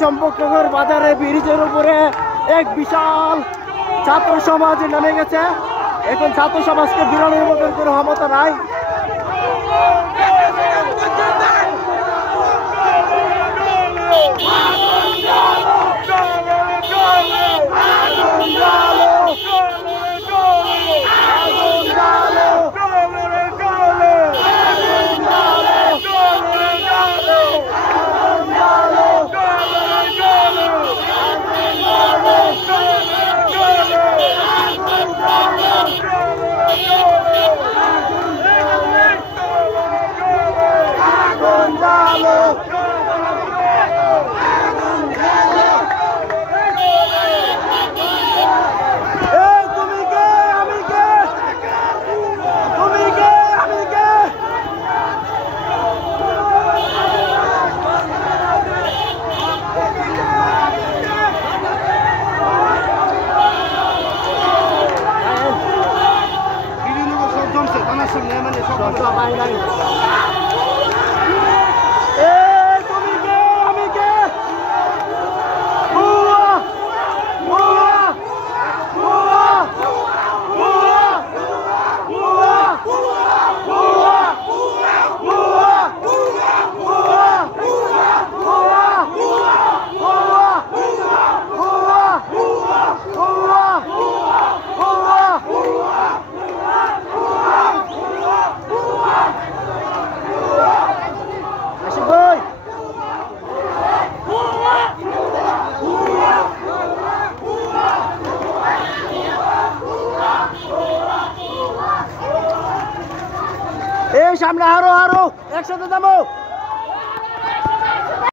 চম্পকনগর বাজারে ব্রিজের উপরে এক বিশাল ছাত্র সমাজ নেমে গেছে। এখন ছাত্র সমাজকে বিরানোর মতন কোনো ক্ষমতা নাই। সামনে আরো একসাথে যাবো।